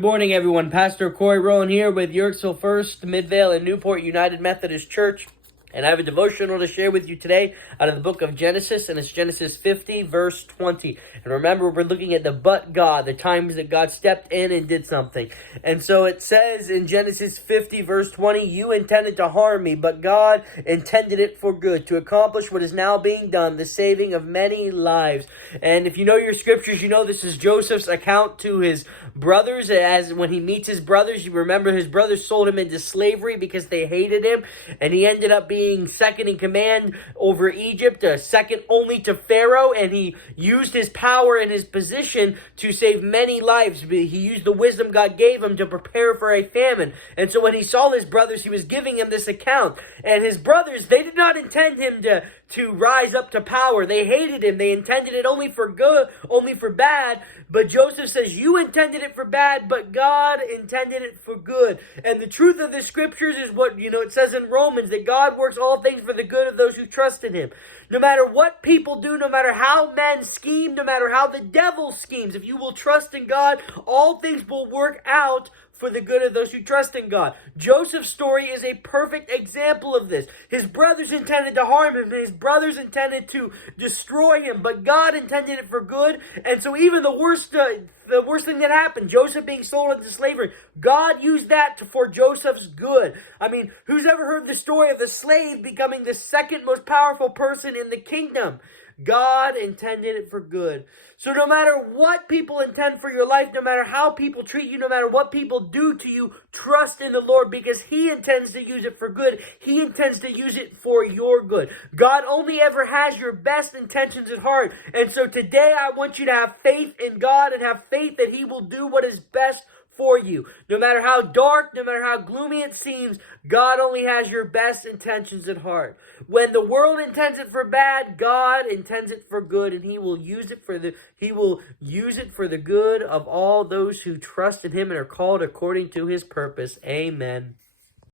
Good morning, everyone. Pastor Corey Rowan here with Yorksville First, Midvale, and Newport United Methodist Church. And I have a devotional to share with you today out of the book of Genesis, and it's Genesis 50, verse 20. And remember, we're looking at the but God, the times that God stepped in and did something. And so it says in Genesis 50, verse 20, "You intended to harm me, but God intended it for good, to accomplish what is now being done, the saving of many lives." And if you know your scriptures, you know this is Joseph's account to his brothers. As when he meets his brothers, you remember his brothers sold him into slavery because they hated him, and he ended up being second in command over Egypt, second only to Pharaoh, and he used his power and his position to save many lives. He used the wisdom God gave him to prepare for a famine. And so when he saw his brothers, he was giving him this account. And his brothers, they did not intend him to rise up to power. They hated him. They intended it only for good, only for bad. But Joseph says, you intended it for bad, but God intended it for good. And the truth of the scriptures is what, it says in Romans, that God works all things for the good of those who trust in him. No matter what people do, no matter how men scheme, no matter how the devil schemes, if you will trust in God, all things will work out for the good of those who trust in God. Joseph's story is a perfect example of this. His brothers intended to harm him. His brothers intended to destroy him, but God intended it for good. And so even the worst thing that happened, Joseph being sold into slavery, God used that for Joseph's good. I mean, who's ever heard the story of the slave becoming the second most powerful person in the kingdom? God intended it for good. So no matter what people intend for your life, no matter how people treat you, no matter what people do to you, trust in the Lord, because he intends to use it for good. He intends to use it for your good. God only ever has your best intentions at heart. And so today I want you to have faith in God and have faith that he will do what is best for you. No matter how dark, no matter how gloomy it seems, God only has your best intentions at heart. When the world intends it for bad, God intends it for good, and he will use it for the good of all those who trust in him and are called according to his purpose. Amen.